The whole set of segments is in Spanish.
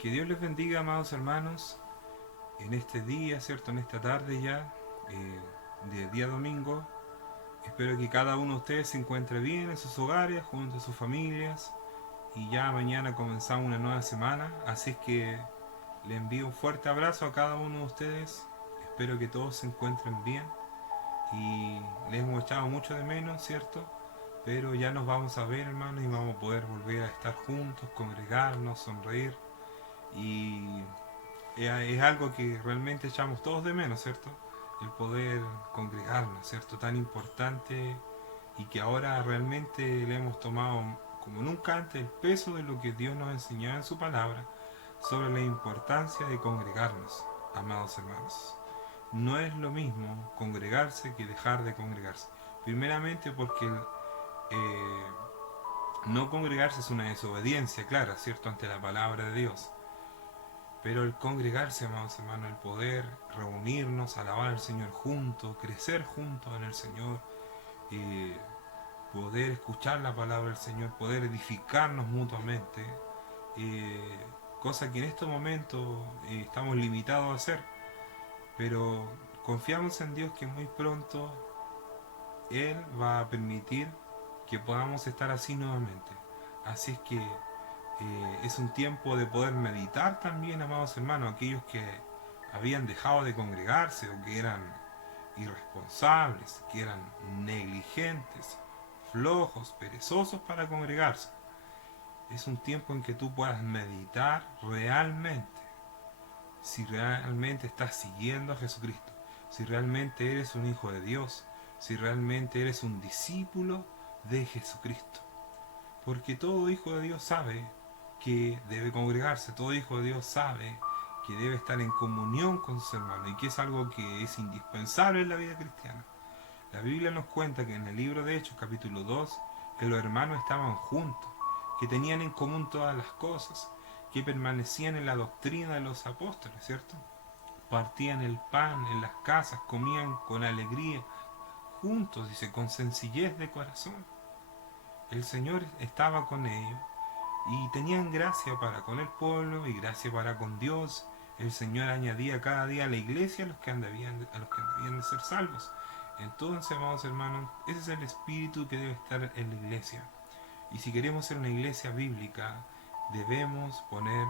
Que Dios les bendiga, amados hermanos, en este día, ¿cierto? En esta tarde ya, de día domingo. Espero que cada uno de ustedes se encuentre bien en sus hogares, junto a sus familias. Y ya mañana comenzamos una nueva semana. Así es que le envío un fuerte abrazo a cada uno de ustedes. Espero que todos se encuentren bien. Y les hemos echado mucho de menos, ¿cierto? Pero ya nos vamos a ver, hermanos, y vamos a poder volver a estar juntos, congregarnos, sonreír. Y es algo que realmente echamos todos de menos, ¿cierto? El poder congregarnos, ¿cierto? Tan importante y que ahora realmente le hemos tomado como nunca antes el peso de lo que Dios nos enseñó en su palabra sobre la importancia de congregarnos, amados hermanos. No es lo mismo congregarse que dejar de congregarse. Primeramente porque eh, no congregarse es una desobediencia clara, ¿cierto? Ante la palabra de Dios. Pero el congregarse, amados hermanos, el poder reunirnos, alabar al Señor juntos, crecer juntos en el Señor, eh, poder escuchar la palabra del Señor, poder edificarnos mutuamente, eh, cosa que en estos momentos estamos limitados a hacer, pero confiamos en Dios que muy pronto Él va a permitir que podamos estar así nuevamente. Así es que es un tiempo de poder meditar también, amados hermanos, aquellos que habían dejado de congregarse o que eran irresponsables, que eran negligentes, flojos, perezosos para congregarse. Es un tiempo en que tú puedas meditar realmente si realmente estás siguiendo a Jesucristo, si realmente eres un hijo de Dios, si realmente eres un discípulo de Jesucristo. Porque todo hijo de Dios sabe que debe congregarse, todo hijo de Dios sabe que debe estar en comunión con sus hermanos y que es algo que es indispensable en la vida cristiana. La Biblia nos cuenta que en el libro de Hechos capítulo 2 que los hermanos estaban juntos, que tenían en común todas las cosas, que permanecían en la doctrina de los apóstoles, ¿cierto? Partían el pan en las casas, comían con alegría, juntos, dice, con sencillez de corazón. El Señor estaba con ellos y tenían gracia para con el pueblo y gracia para con Dios. El Señor añadía cada día a la iglesia a los que debían de ser salvos. Entonces, amados hermanos, ese es el espíritu que debe estar en la iglesia. Y si queremos ser una iglesia bíblica, debemos poner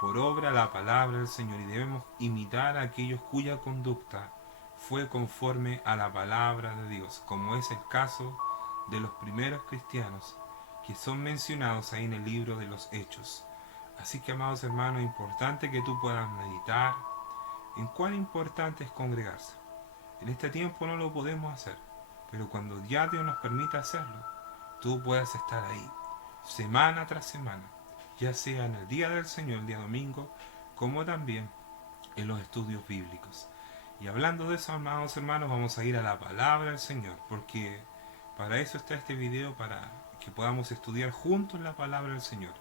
por obra la palabra del Señor y debemos imitar a aquellos cuya conducta fue conforme a la palabra de Dios, como es el caso de los primeros cristianos que son mencionados ahí en el libro de los Hechos. Así que, amados hermanos, es importante que tú puedas meditar en cuán importante es congregarse. En este tiempo no lo podemos hacer, pero cuando ya Dios nos permita hacerlo, tú puedas estar ahí, semana tras semana, ya sea en el día del Señor, el día domingo, como también en los estudios bíblicos. Y hablando de eso, amados hermanos, vamos a ir a la palabra del Señor, porque para eso está este video, para que podamos estudiar juntos la palabra del Señor.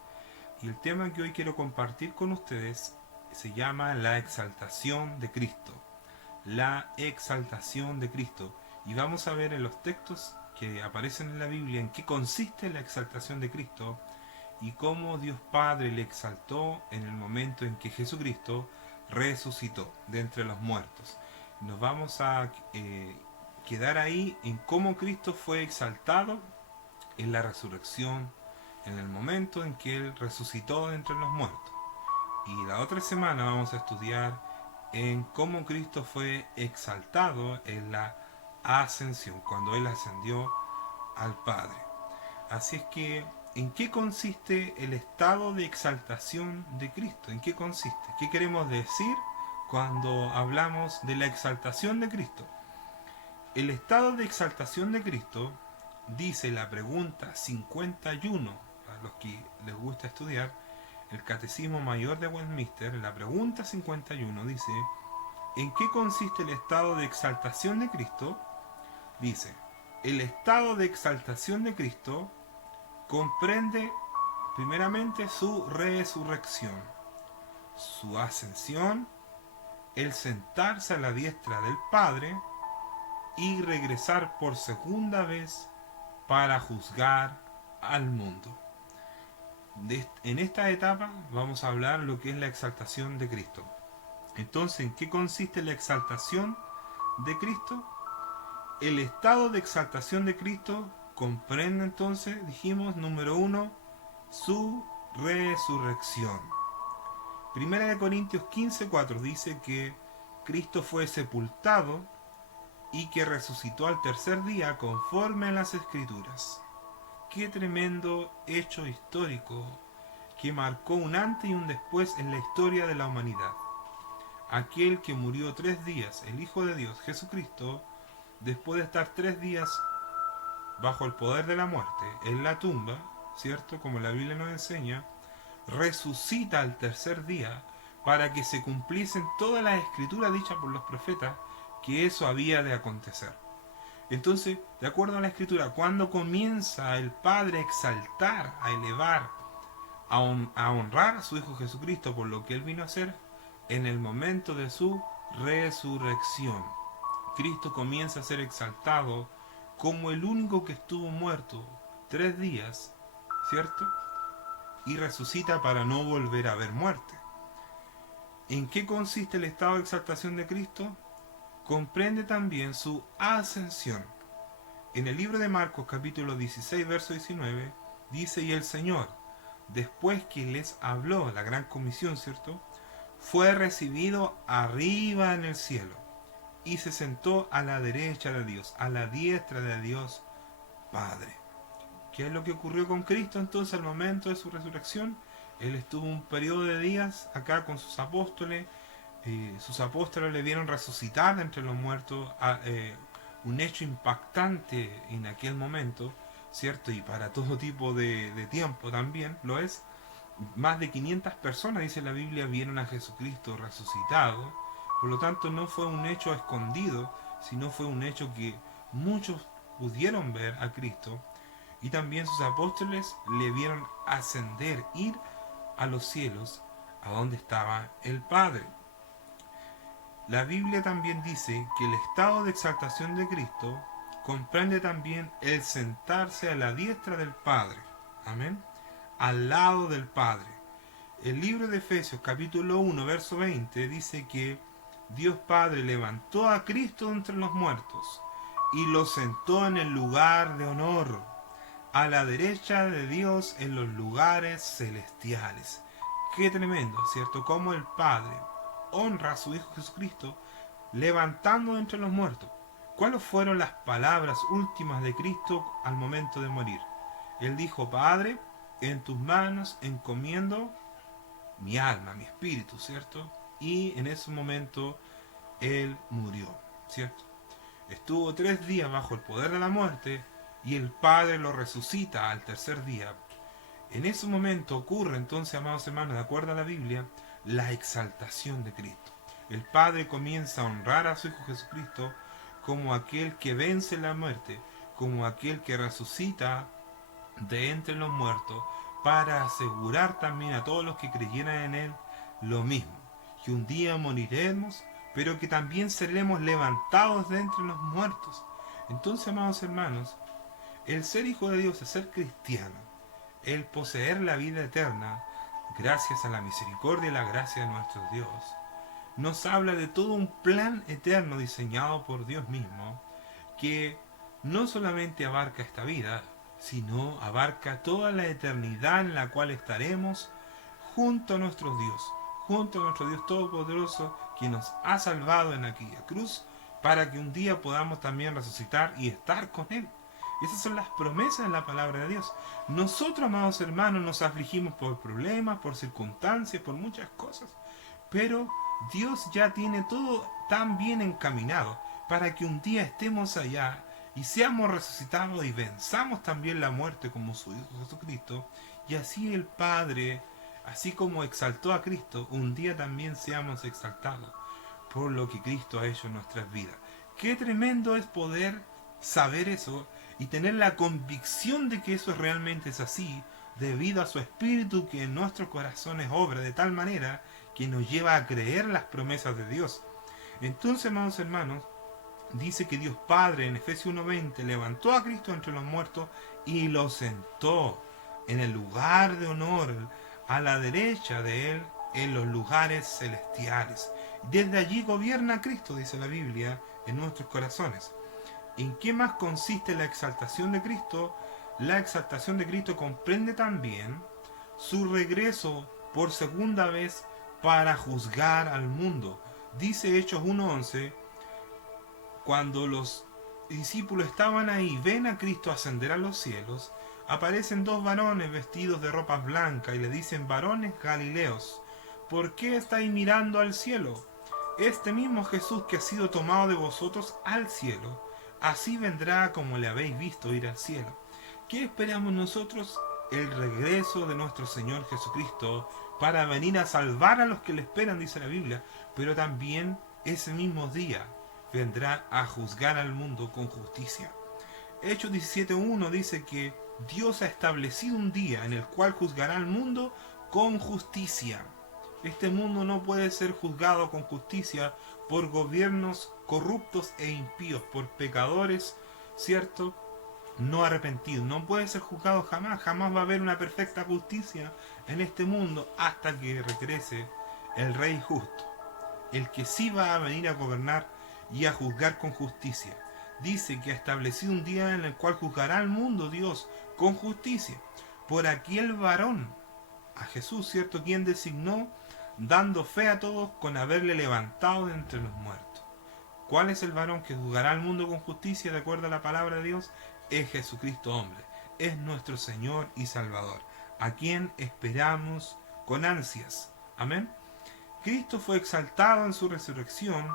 Y el tema que hoy quiero compartir con ustedes se llama la exaltación de Cristo. La exaltación de Cristo. Y vamos a ver en los textos que aparecen en la Biblia en qué consiste la exaltación de Cristo y cómo Dios Padre le exaltó en el momento en que Jesucristo resucitó de entre los muertos. Nos vamos a quedar ahí en cómo Cristo fue exaltado en la resurrección, en el momento en que Él resucitó de entre los muertos. Y la otra semana vamos a estudiar en cómo Cristo fue exaltado en la ascensión, cuando Él ascendió al Padre. Así es que, ¿en qué consiste el estado de exaltación de Cristo? ¿En qué consiste? ¿Qué queremos decir cuando hablamos de la exaltación de Cristo? El estado de exaltación de Cristo, dice la pregunta 51, a los que les gusta estudiar, el Catecismo Mayor de Westminster, la pregunta 51 dice, ¿en qué consiste el estado de exaltación de Cristo? Dice, el estado de exaltación de Cristo comprende primeramente su resurrección, su ascensión, el sentarse a la diestra del Padre y regresar por segunda vez para juzgar al mundo. En esta etapa vamos a hablar lo que es la exaltación de Cristo. Entonces, ¿en qué consiste la exaltación de Cristo? El estado de exaltación de Cristo comprende entonces, dijimos, número uno, su resurrección. Primera de Corintios 15:4 dice que Cristo fue sepultado y que resucitó al tercer día conforme a las Escrituras. Qué tremendo hecho histórico que marcó un antes y un después en la historia de la humanidad. Aquel que murió 3 días, el Hijo de Dios, Jesucristo, después de estar 3 días bajo el poder de la muerte en la tumba, ¿cierto? Como la Biblia nos enseña, resucita al tercer día para que se cumpliesen todas las escrituras dichas por los profetas que eso había de acontecer. Entonces, de acuerdo a la escritura, cuando comienza el Padre a exaltar, a elevar, a honrar a su Hijo Jesucristo por lo que Él vino a hacer, en el momento de su resurrección, Cristo comienza a ser exaltado como el único que estuvo muerto 3 días, ¿cierto? Y resucita para no volver a ver muerte. ¿En qué consiste el estado de exaltación de Cristo? Comprende también su ascensión. En el libro de Marcos capítulo 16 verso 19 dice: y el Señor, después que les habló la gran comisión, ¿cierto?, fue recibido arriba en el cielo y se sentó a la derecha de Dios, a la diestra de Dios Padre. ¿Qué es lo que ocurrió con Cristo entonces al momento de su resurrección? Él estuvo un periodo de días acá con sus apóstoles. Sus apóstoles le vieron resucitar entre los muertos, un hecho impactante en aquel momento, ¿cierto? Y para todo tipo de tiempo también lo es. Más de 500 personas, dice la Biblia, vieron a Jesucristo resucitado. Por lo tanto, no fue un hecho escondido, sino fue un hecho que muchos pudieron ver a Cristo. Y también sus apóstoles le vieron ascender, ir a los cielos, a donde estaba el Padre. La Biblia también dice que el estado de exaltación de Cristo comprende también el sentarse a la diestra del Padre. Amén. Al lado del Padre. El libro de Efesios capítulo 1 verso 20 dice que Dios Padre levantó a Cristo entre los muertos y lo sentó en el lugar de honor, a la derecha de Dios en los lugares celestiales. Qué tremendo, ¿cierto? Como el Padre honra a su Hijo Jesucristo levantando entre los muertos. ¿Cuáles fueron las palabras últimas de Cristo al momento de morir? Él dijo: Padre, en tus manos encomiendo mi alma, mi espíritu, ¿cierto? Y en ese momento Él murió, ¿cierto? Estuvo 3 días bajo el poder de la muerte y el Padre lo resucita al tercer día. En ese momento ocurre entonces, amados hermanos, de acuerdo a la Biblia, la exaltación de Cristo. El Padre comienza a honrar a su Hijo Jesucristo como aquel que vence la muerte, como aquel que resucita de entre los muertos, para asegurar también a todos los que creyeran en Él lo mismo, que un día moriremos, pero que también seremos levantados de entre los muertos. Entonces, amados hermanos, el ser hijo de Dios, el ser cristiano, el poseer la vida eterna, gracias a la misericordia y la gracia de nuestro Dios, nos habla de todo un plan eterno diseñado por Dios mismo, que no solamente abarca esta vida, sino abarca toda la eternidad en la cual estaremos junto a nuestro Dios, junto a nuestro Dios Todopoderoso, que nos ha salvado en aquella cruz, para que un día podamos también resucitar y estar con Él. Esas son las promesas de la palabra de Dios. Nosotros, amados hermanos, nos afligimos por problemas, por circunstancias, por muchas cosas, pero Dios ya tiene todo tan bien encaminado para que un día estemos allá y seamos resucitados y venzamos también la muerte como su Hijo Jesucristo, y así el Padre, así como exaltó a Cristo, un día también seamos exaltados por lo que Cristo ha hecho en nuestras vidas. Qué tremendo es poder saber eso y tener la convicción de que eso realmente es así, debido a su Espíritu que en nuestros corazones obra de tal manera que nos lleva a creer las promesas de Dios. Entonces, amados hermanos, dice que Dios Padre en Efesios 1:20 levantó a Cristo entre los muertos y lo sentó en el lugar de honor, a la derecha de Él, en los lugares celestiales. Desde allí gobierna Cristo, dice la Biblia, en nuestros corazones. ¿En qué más consiste la exaltación de Cristo? La exaltación de Cristo comprende también su regreso por segunda vez para juzgar al mundo. Dice Hechos 1:11, cuando los discípulos estaban ahí, ven a Cristo ascender a los cielos, aparecen dos varones vestidos de ropas blancas y le dicen: varones galileos, ¿por qué estáis mirando al cielo? Este mismo Jesús que ha sido tomado de vosotros al cielo, así vendrá como le habéis visto ir al cielo. ¿Qué esperamos nosotros? El regreso de nuestro Señor Jesucristo para venir a salvar a los que le esperan, dice la Biblia, pero también ese mismo día vendrá a juzgar al mundo con justicia. Hechos 17:1 dice que Dios ha establecido un día en el cual juzgará al mundo con justicia. Este mundo no puede ser juzgado con justicia por gobiernos corruptos e impíos, por pecadores, ¿cierto?, no arrepentidos. No puede ser juzgado jamás. Jamás va a haber una perfecta justicia en este mundo hasta que regrese el Rey justo, el que sí va a venir a gobernar y a juzgar con justicia. Dice que ha establecido un día en el cual juzgará al mundo Dios con justicia por aquel varón, a Jesús, ¿cierto?, quien designó, dando fe a todos con haberle levantado de entre los muertos. ¿Cuál es el varón que juzgará al mundo con justicia de acuerdo a la palabra de Dios? Es Jesucristo hombre, es nuestro Señor y Salvador, a quien esperamos con ansias. Amén. Cristo fue exaltado en su resurrección,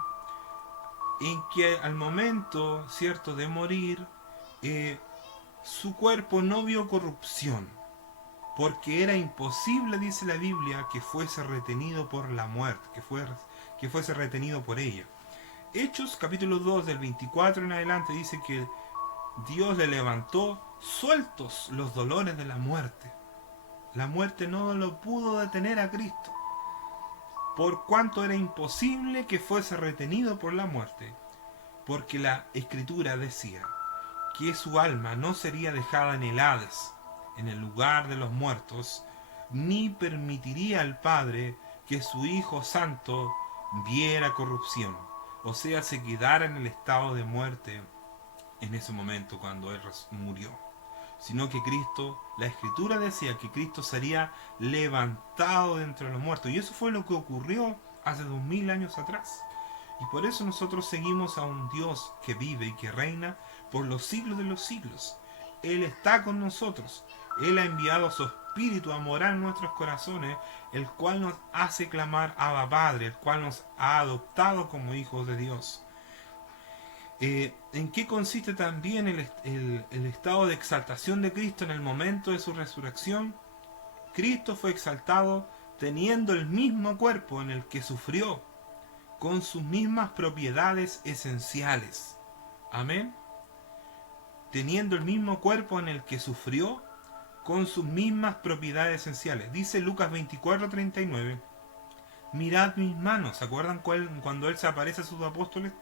en que al momento, ¿cierto?, de morir, su cuerpo no vio corrupción, porque era imposible, dice la Biblia, que fuese retenido por la muerte, que fuese retenido por ella. Hechos capítulo 2 del 24 en adelante dice que Dios le levantó sueltos los dolores de la muerte. La muerte no lo pudo detener a Cristo, por cuanto era imposible que fuese retenido por la muerte, porque la Escritura decía que su alma no sería dejada en el Hades, en el lugar de los muertos, ni permitiría al Padre que su Hijo Santo viera corrupción, o sea, se quedara en el estado de muerte en ese momento cuando Él murió, sino que Cristo, la Escritura decía que Cristo sería levantado de entre los muertos, y eso fue lo que ocurrió hace 2000 años atrás. Y por eso nosotros seguimos a un Dios que vive y que reina por los siglos de los siglos. Él está con nosotros. Él ha enviado su Espíritu a morar en nuestros corazones, el cual nos hace clamar Abba Padre, el cual nos ha adoptado como hijos de Dios. ¿En qué consiste también el estado de exaltación de Cristo en el momento de su resurrección? Cristo fue exaltado teniendo el mismo cuerpo en el que sufrió, con sus mismas propiedades esenciales. Amén. Teniendo el mismo cuerpo en el que sufrió, con sus mismas propiedades esenciales. Dice Lucas 24:39, mirad mis manos. ¿Se acuerdan cuando Él se aparece a sus apóstoles?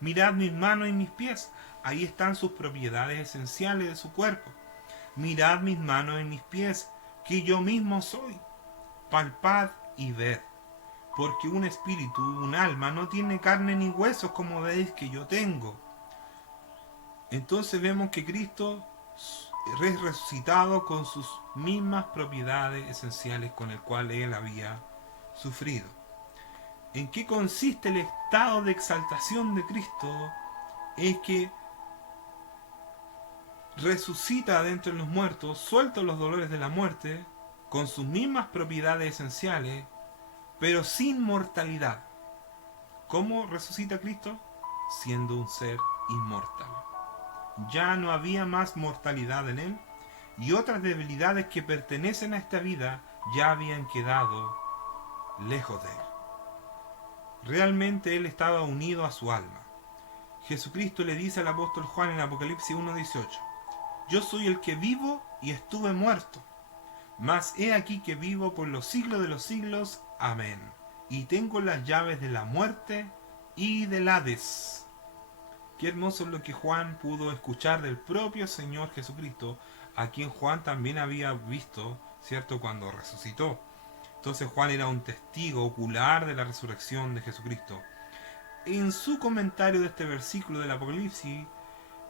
Mirad mis manos y mis pies. Ahí están sus propiedades esenciales de su cuerpo. Mirad mis manos y mis pies, que yo mismo soy. Palpad y ved. Porque un espíritu, un alma, no tiene carne ni huesos como veis que yo tengo. Entonces vemos que Cristo es resucitado con sus mismas propiedades esenciales con el cual Él había sufrido. ¿En qué consiste el estado de exaltación de Cristo? Es que resucita de entre los muertos, suelta los dolores de la muerte, con sus mismas propiedades esenciales, pero sin mortalidad. ¿Cómo resucita Cristo? Siendo un ser inmortal. Ya no había más mortalidad en Él, y otras debilidades que pertenecen a esta vida ya habían quedado lejos de Él. Realmente Él estaba unido a su alma. Jesucristo le dice al apóstol Juan en Apocalipsis 1:18, yo soy el que vivo y estuve muerto, mas he aquí que vivo por los siglos de los siglos. Amén. Y tengo las llaves de la muerte y del Hades. Qué hermoso es lo que Juan pudo escuchar del propio Señor Jesucristo a quien Juan también había visto, ¿cierto?, cuando resucitó. Entonces Juan era un testigo ocular de la resurrección de Jesucristo. En su comentario de este versículo del Apocalipsis,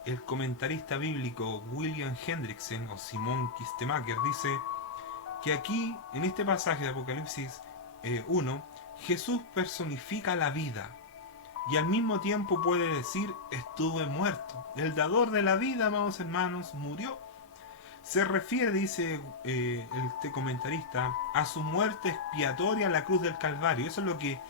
el comentarista bíblico William Hendrickson o Simón Kistemaker dice que aquí, en este pasaje de Apocalipsis 1, Jesús personifica la vida y al mismo tiempo puede decir estuve muerto. El dador de la vida, amados hermanos, murió. Se refiere, dice este comentarista, a su muerte expiatoria en la cruz del Calvario. Eso es lo que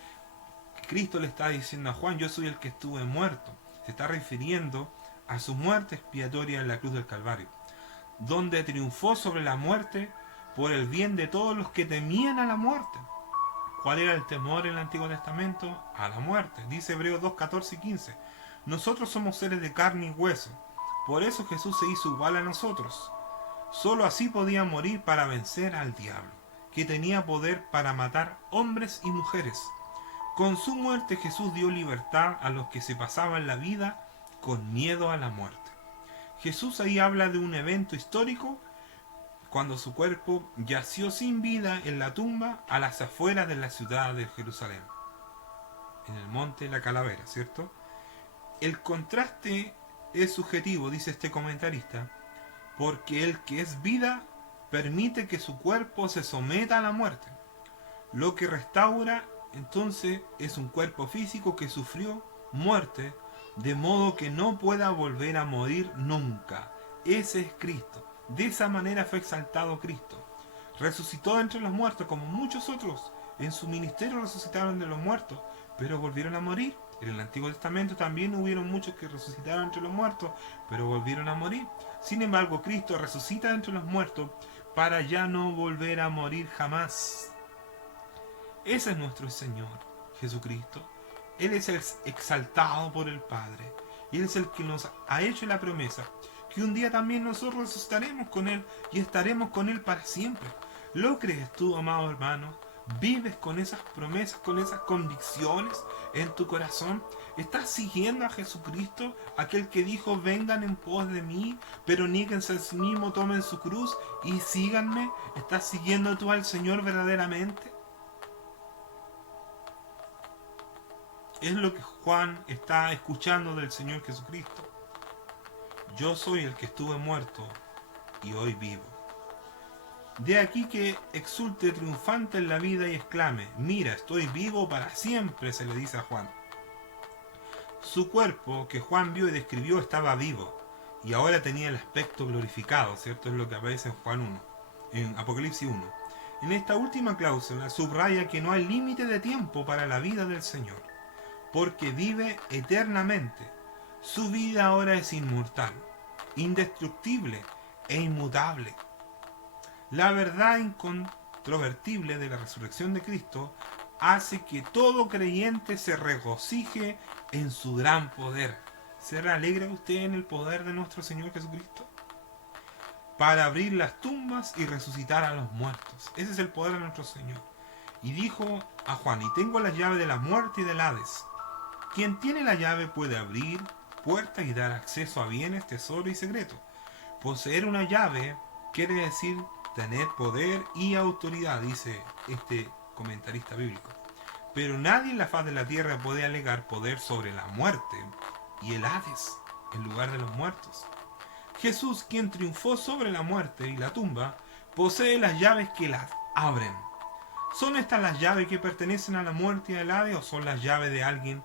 Cristo le está diciendo a Juan: yo soy el que estuve muerto. Se está refiriendo a su muerte expiatoria en la cruz del Calvario, donde triunfó sobre la muerte por el bien de todos los que temían a la muerte. ¿Cuál era el temor en el Antiguo Testamento? A la muerte. Dice Hebreos 2, 14 y 15. Nosotros somos seres de carne y hueso. Por eso Jesús se hizo igual a nosotros. Solo así podía morir para vencer al diablo, que tenía poder para matar hombres y mujeres. Con su muerte Jesús dio libertad a los que se pasaban la vida con miedo a la muerte. Jesús ahí habla de un evento histórico cuando su cuerpo yació sin vida en la tumba a las afueras de la ciudad de Jerusalén, en el monte de la Calavera, ¿cierto? El contraste es subjetivo, dice este comentarista, porque el que es vida permite que su cuerpo se someta a la muerte. Lo que restaura entonces es un cuerpo físico que sufrió muerte, de modo que no pueda volver a morir nunca. Ese es Cristo. De esa manera fue exaltado Cristo. Resucitó entre los muertos, como muchos otros. En su ministerio resucitaron de los muertos, pero volvieron a morir. En el Antiguo Testamento también hubieron muchos que resucitaron entre los muertos, pero volvieron a morir. Sin embargo, Cristo resucita entre los muertos para ya no volver a morir jamás. Ese es nuestro Señor, Jesucristo. Él es el exaltado por el Padre. Y Él es el que nos ha hecho la promesa que un día también nosotros resucitaremos con Él y estaremos con Él para siempre. ¿Lo crees tú, amado hermano? ¿Vives con esas promesas, con esas convicciones en tu corazón? ¿Estás siguiendo a Jesucristo, aquel que dijo: vengan en pos de mí, pero níguense a sí mismo, tomen su cruz y síganme? ¿Estás siguiendo tú al Señor verdaderamente? Es lo que Juan está escuchando del Señor Jesucristo. Yo soy el que estuve muerto y hoy vivo. De aquí que exulte triunfante en la vida y exclame: mira, estoy vivo para siempre, se le dice a Juan. Su cuerpo, que Juan vio y describió, estaba vivo y ahora tenía el aspecto glorificado, ¿cierto? Es lo que aparece en Juan 1, en Apocalipsis 1. En esta última cláusula subraya que no hay límite de tiempo para la vida del Señor, porque vive eternamente. Su vida ahora es inmortal, indestructible e inmutable. La verdad incontrovertible de la resurrección de Cristo hace que todo creyente se regocije en su gran poder. ¿Se alegra usted en el poder de nuestro Señor Jesucristo? Para abrir las tumbas y resucitar a los muertos. Ese es el poder de nuestro Señor. Y dijo a Juan: y tengo la llave de la muerte y del Hades. Quien tiene la llave puede abrir puertas y dar acceso a bienes, tesoro y secreto. Poseer una llave quiere decir tener poder y autoridad, dice este comentarista bíblico. Pero nadie en la faz de la tierra puede alegar poder sobre la muerte y el Hades, el lugar de los muertos. Jesús, quien triunfó sobre la muerte y la tumba, posee las llaves que las abren. ¿Son estas las llaves que pertenecen a la muerte y al Hades, o son las llaves de alguien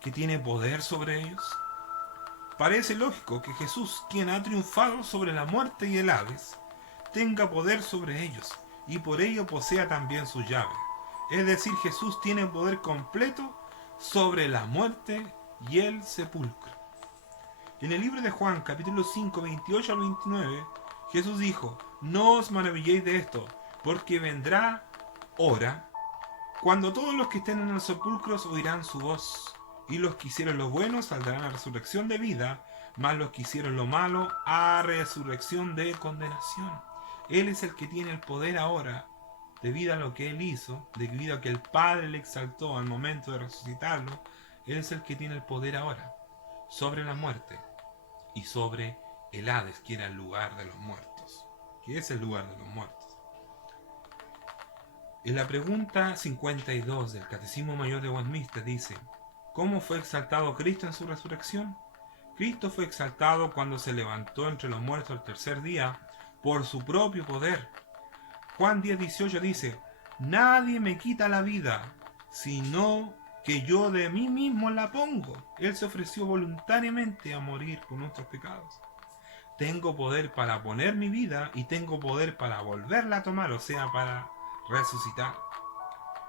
que tiene poder sobre ellos? Parece lógico que Jesús, quien ha triunfado sobre la muerte y el Hades, tenga poder sobre ellos y por ello posea también sus llaves. Es decir, Jesús tiene poder completo sobre la muerte y el sepulcro. En el libro de Juan, capítulo 5, 28 al 29, Jesús dijo: no os maravilléis de esto, porque vendrá hora cuando todos los que estén en los sepulcros oirán su voz, y los que hicieron lo bueno saldrán a resurrección de vida, mas los que hicieron lo malo a resurrección de condenación. Él es el que tiene el poder ahora, debido a lo que Él hizo, debido a que el Padre le exaltó al momento de resucitarlo. Él es el que tiene el poder ahora sobre la muerte y sobre el Hades, que era el lugar de los muertos. que es el lugar de los muertos. En la pregunta 52 del Catecismo Mayor de Westminster dice: ¿cómo fue exaltado Cristo en su resurrección? Cristo fue exaltado cuando se levantó entre los muertos el tercer día por su propio poder. Juan 10:18 dice: nadie me quita la vida, sino que yo de mí mismo la pongo. Él se ofreció voluntariamente a morir por nuestros pecados. Tengo poder para poner mi vida y tengo poder para volverla a tomar, o sea, para resucitar.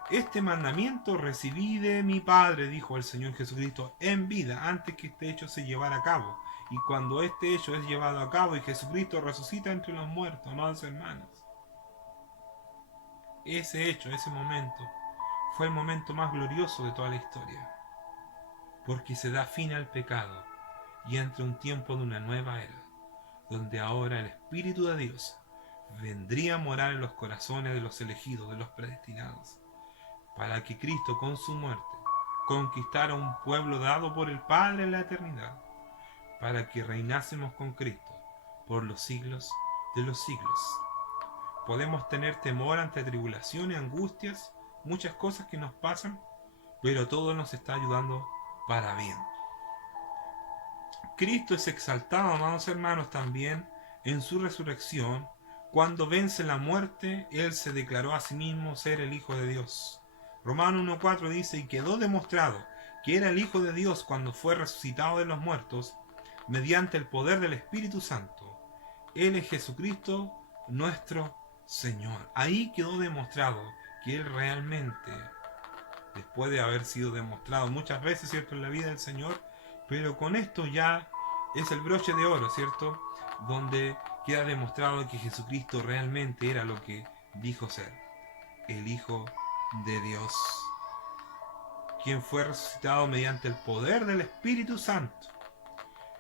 Este mandamiento recibí de mi Padre, dijo el Señor Jesucristo, en vida, antes que este hecho se llevara a cabo. Y cuando este hecho es llevado a cabo y Jesucristo resucita entre los muertos, amados hermanos, ese hecho, ese momento, fue el momento más glorioso de toda la historia, porque se da fin al pecado y entra un tiempo de una nueva era, donde ahora el Espíritu de Dios vendría a morar en los corazones de los elegidos, de los predestinados, para que Cristo con su muerte conquistara un pueblo dado por el Padre en la eternidad, para que reinásemos con Cristo por los siglos de los siglos. Podemos tener temor ante tribulaciones, angustias, muchas cosas que nos pasan, pero todo nos está ayudando para bien. Cristo es exaltado, amados hermanos, también en su resurrección. Cuando vence la muerte, Él se declaró a sí mismo ser el Hijo de Dios. Romanos 1:4 dice: y quedó demostrado que era el Hijo de Dios cuando fue resucitado de los muertos, mediante el poder del Espíritu Santo. Él es Jesucristo, nuestro Señor. Ahí quedó demostrado que Él realmente, después de haber sido demostrado muchas veces, ¿cierto?, en la vida del Señor, pero con esto ya es el broche de oro, ¿cierto?, donde queda demostrado que Jesucristo realmente era lo que dijo ser, el Hijo de Dios, quien fue resucitado mediante el poder del Espíritu Santo.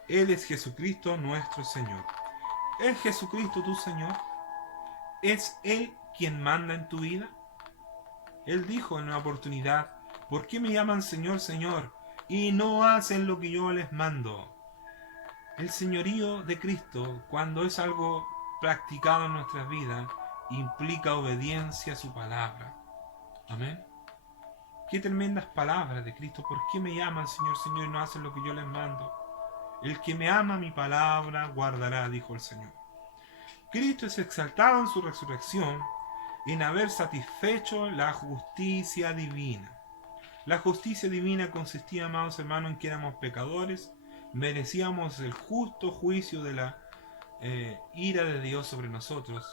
Él es Jesucristo nuestro Señor. ¿Es Jesucristo tu Señor? ¿Es Él quien manda en tu vida? Él dijo en una oportunidad: ¿por qué me llaman Señor, Señor, y no hacen lo que yo les mando? El señorío de Cristo, cuando es algo practicado en nuestras vidas, implica obediencia a su palabra. Amén. Qué tremendas palabras de Cristo. ¿Por qué me llaman Señor, Señor, y no hacen lo que yo les mando? El que me ama mi palabra guardará, dijo el Señor. Cristo es exaltado en su resurrección en haber satisfecho la justicia divina. La justicia divina consistía, amados hermanos, en que éramos pecadores, merecíamos el justo juicio de la ira de Dios sobre nosotros,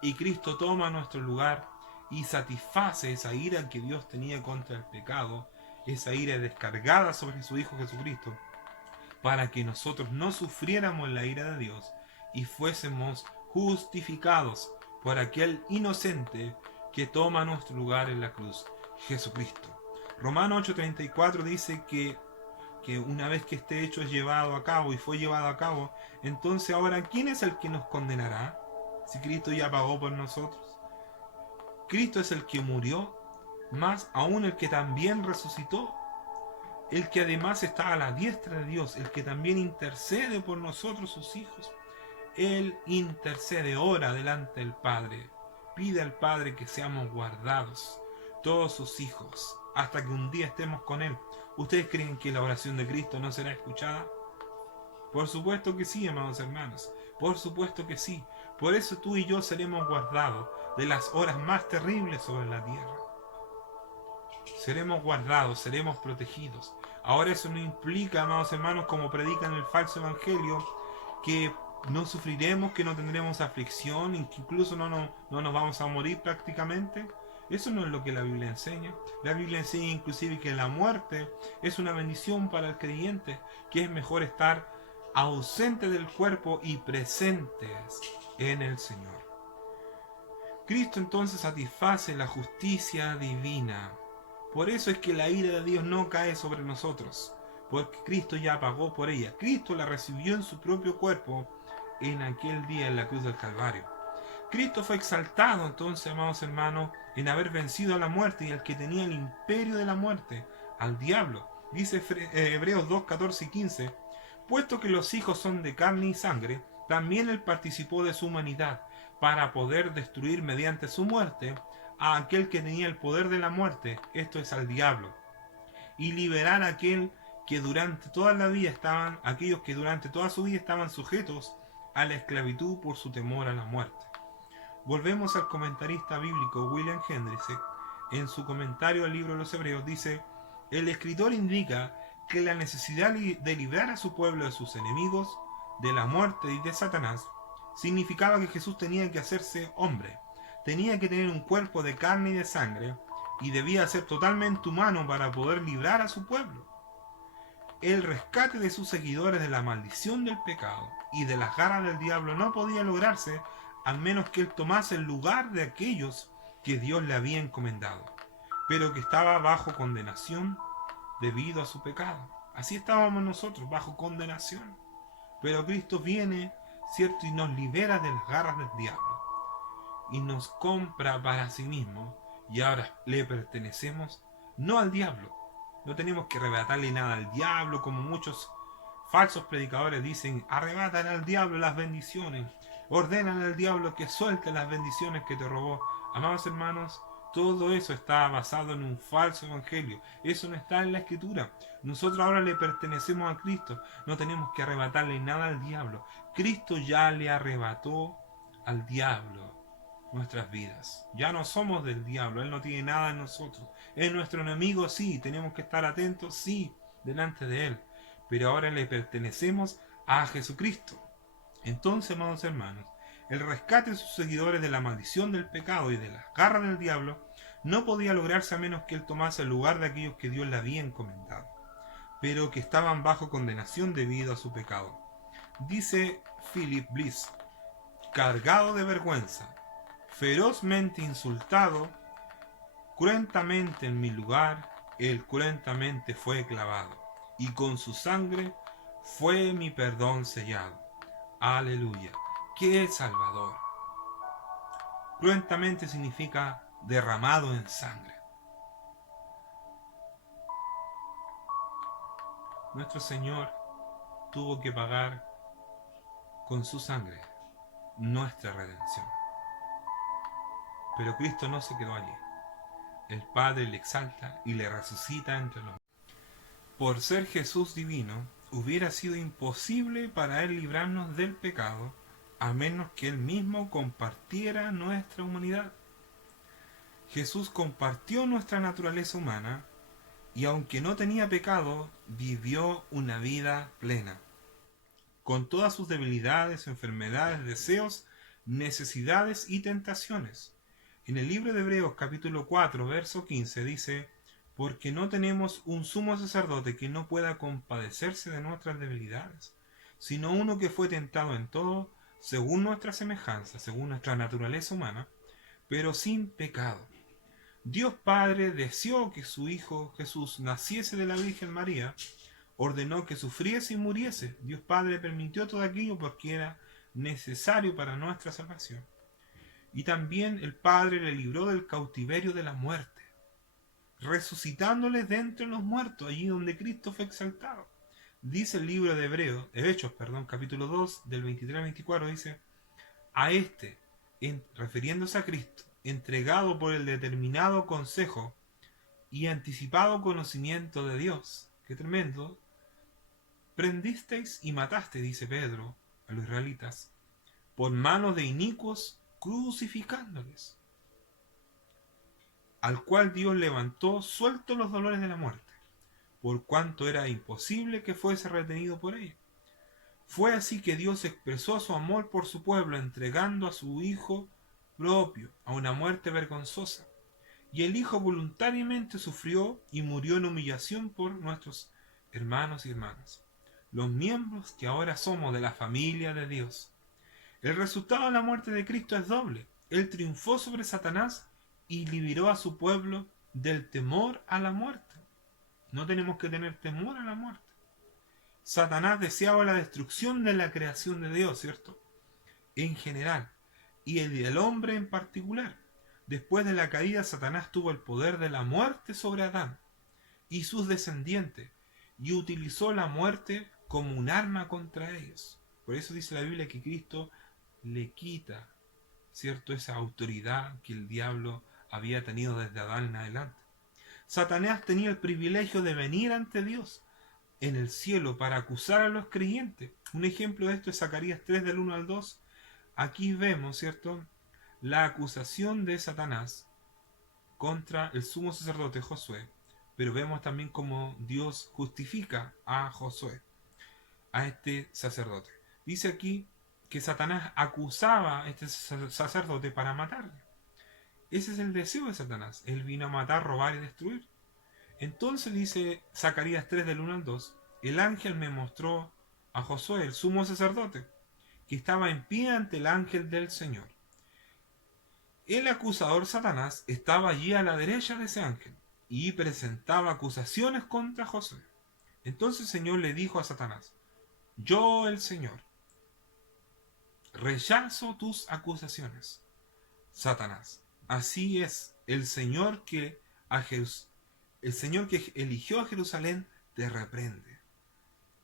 y Cristo toma nuestro lugar y satisface esa ira que Dios tenía contra el pecado, esa ira descargada sobre su Hijo Jesucristo, para que nosotros no sufriéramos la ira de Dios y fuésemos justificados por aquel inocente que toma nuestro lugar en la cruz, Jesucristo. Romanos 8:34 dice que una vez que este hecho es llevado a cabo y fue llevado a cabo, entonces ahora ¿quién es el que nos condenará? Si Cristo ya pagó por nosotros. Cristo es el que murió, más aún el que también resucitó, el que además está a la diestra de Dios, el que también intercede por nosotros, sus hijos. Él intercede, ora delante del Padre, pide al Padre que seamos guardados, todos sus hijos, hasta que un día estemos con Él. ¿Ustedes creen que la oración de Cristo no será escuchada? Por supuesto que sí, amados hermanos, por supuesto que sí. Por eso tú y yo seremos guardados de las horas más terribles sobre la tierra. Seremos guardados, seremos protegidos. Ahora eso no implica, amados hermanos, como predican el falso evangelio, que no sufriremos, que no tendremos aflicción, que incluso no nos vamos a morir prácticamente. Eso no es lo que la Biblia enseña. La Biblia enseña inclusive que la muerte es una bendición para el creyente, que es mejor estar ausente del cuerpo y presentes en el Señor. Cristo entonces satisface la justicia divina. Por eso es que la ira de Dios no cae sobre nosotros, porque Cristo ya pagó por ella. Cristo la recibió en su propio cuerpo en aquel día en la cruz del Calvario. Cristo fue exaltado entonces, amados hermanos, en haber vencido a la muerte y al que tenía el imperio de la muerte, al diablo. Dice Hebreos 2, 14 y 15: puesto que los hijos son de carne y sangre, también él participó de su humanidad, para poder destruir mediante su muerte a aquel que tenía el poder de la muerte, esto es al diablo, y liberar a aquellos que durante toda su vida estaban sujetos a la esclavitud por su temor a la muerte. Volvemos al comentarista bíblico William Hendricks. En su comentario al libro de los Hebreos dice: el escritor indica que la necesidad de librar a su pueblo de sus enemigos, de la muerte y de Satanás, significaba que Jesús tenía que hacerse hombre, tenía que tener un cuerpo de carne y de sangre, y debía ser totalmente humano para poder librar a su pueblo. El rescate de sus seguidores de la maldición del pecado y de las garras del diablo no podía lograrse al menos que él tomase el lugar de aquellos que Dios le había encomendado, pero que estaba bajo condenación debido a su pecado. Así estábamos nosotros, bajo condenación. Pero Cristo viene, ¿cierto?, y nos libera de las garras del diablo y nos compra para sí mismo, y ahora le pertenecemos no al diablo. No tenemos que arrebatarle nada al diablo, como muchos falsos predicadores dicen: arrebatan al diablo las bendiciones, ordenan al diablo que suelte las bendiciones que te robó. Amados hermanos, todo eso está basado en un falso evangelio. Eso no está en la escritura. Nosotros ahora le pertenecemos a Cristo. No tenemos que arrebatarle nada al diablo. Cristo ya le arrebató al diablo nuestras vidas. Ya no somos del diablo. Él no tiene nada en nosotros. Es nuestro enemigo, sí. Tenemos que estar atentos, sí, delante de él. Pero ahora le pertenecemos a Jesucristo. Entonces, amados hermanos, el rescate de sus seguidores de la maldición del pecado y de las garras del diablo no podía lograrse a menos que él tomase el lugar de aquellos que Dios le había encomendado, pero que estaban bajo condenación debido a su pecado. Dice Philip Bliss: cargado de vergüenza, ferozmente insultado, cruentamente en mi lugar, él cruentamente fue clavado, y con su sangre fue mi perdón sellado. Aleluya. ¿Qué es Salvador? Cruentamente significa derramado en sangre. Nuestro Señor tuvo que pagar con su sangre nuestra redención. Pero Cristo no se quedó allí. El Padre le exalta y le resucita entre los muertos. Por ser Jesús divino, hubiera sido imposible para Él librarnos del pecado, a menos que Él mismo compartiera nuestra humanidad. Jesús compartió nuestra naturaleza humana y, aunque no tenía pecado, vivió una vida plena, con todas sus debilidades, enfermedades, deseos, necesidades y tentaciones. En el libro de Hebreos capítulo 4, verso 15 dice: porque no tenemos un sumo sacerdote que no pueda compadecerse de nuestras debilidades, sino uno que fue tentado en todo, según nuestra semejanza, según nuestra naturaleza humana, pero sin pecado. Dios Padre deseó que su Hijo Jesús naciese de la Virgen María, ordenó que sufriese y muriese. Dios Padre permitió todo aquello porque era necesario para nuestra salvación. Y también el Padre le libró del cautiverio de la muerte, resucitándole de entre los muertos, allí donde Cristo fue exaltado. Dice el libro de Hechos, capítulo 2, del 23 al 24, dice: a este, refiriéndose a Cristo, entregado por el determinado consejo y anticipado conocimiento de Dios. Qué tremendo. Prendisteis y matasteis, dice Pedro a los israelitas, por manos de inicuos, crucificándoles, al cual Dios levantó suelto los dolores de la muerte, por cuanto era imposible que fuese retenido por ella. Fue así que Dios expresó su amor por su pueblo, entregando a su Hijo propio a una muerte vergonzosa. Y el Hijo voluntariamente sufrió y murió en humillación por nuestros hermanos y hermanas, los miembros que ahora somos de la familia de Dios. El resultado de la muerte de Cristo es doble. Él triunfó sobre Satanás y liberó a su pueblo del temor a la muerte. No tenemos que tener temor a la muerte. Satanás deseaba la destrucción de la creación de Dios, ¿cierto? En general, y el del hombre en particular. Después de la caída, Satanás tuvo el poder de la muerte sobre Adán y sus descendientes, y utilizó la muerte como un arma contra ellos. Por eso dice la Biblia que Cristo le quita ¿cierto?, esa autoridad que el diablo había tenido desde Adán en adelante. Satanás tenía el privilegio de venir ante Dios en el cielo para acusar a los creyentes. Un ejemplo de esto es Zacarías 3 del 1 al 2. Aquí vemos, ¿cierto?, la acusación de Satanás contra el sumo sacerdote Josué, pero vemos también cómo Dios justifica a Josué, a este sacerdote. Dice aquí que Satanás acusaba a este sacerdote para matarle. Ese es el deseo de Satanás. Él vino a matar, robar y destruir. Entonces dice Zacarías 3 del 1 al 2, el ángel me mostró a Josué, el sumo sacerdote, que estaba en pie ante el ángel del Señor. El acusador Satanás estaba allí a la derecha de ese ángel y presentaba acusaciones contra Josué. Entonces el Señor le dijo a Satanás, yo el Señor, rechazo tus acusaciones, Satanás. Así es, el Señor que eligió a Jerusalén te reprende.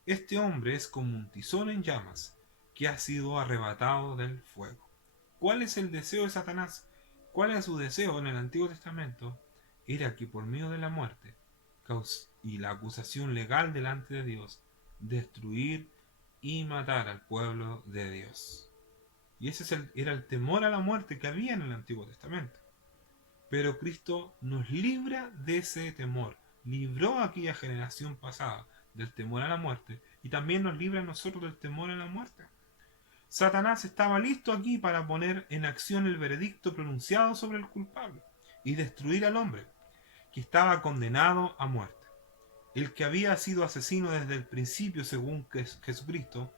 Este hombre es como un tizón en llamas que ha sido arrebatado del fuego. ¿Cuál es el deseo de Satanás? ¿Cuál es su deseo en el Antiguo Testamento? Era que por medio de la muerte y la acusación legal delante de Dios, destruir y matar al pueblo de Dios. Y ese era el temor a la muerte que había en el Antiguo Testamento. Pero Cristo nos libra de ese temor. Libró a aquella generación pasada del temor a la muerte y también nos libra a nosotros del temor a la muerte. Satanás estaba listo aquí para poner en acción el veredicto pronunciado sobre el culpable y destruir al hombre que estaba condenado a muerte. El que había sido asesino desde el principio, según Jesucristo,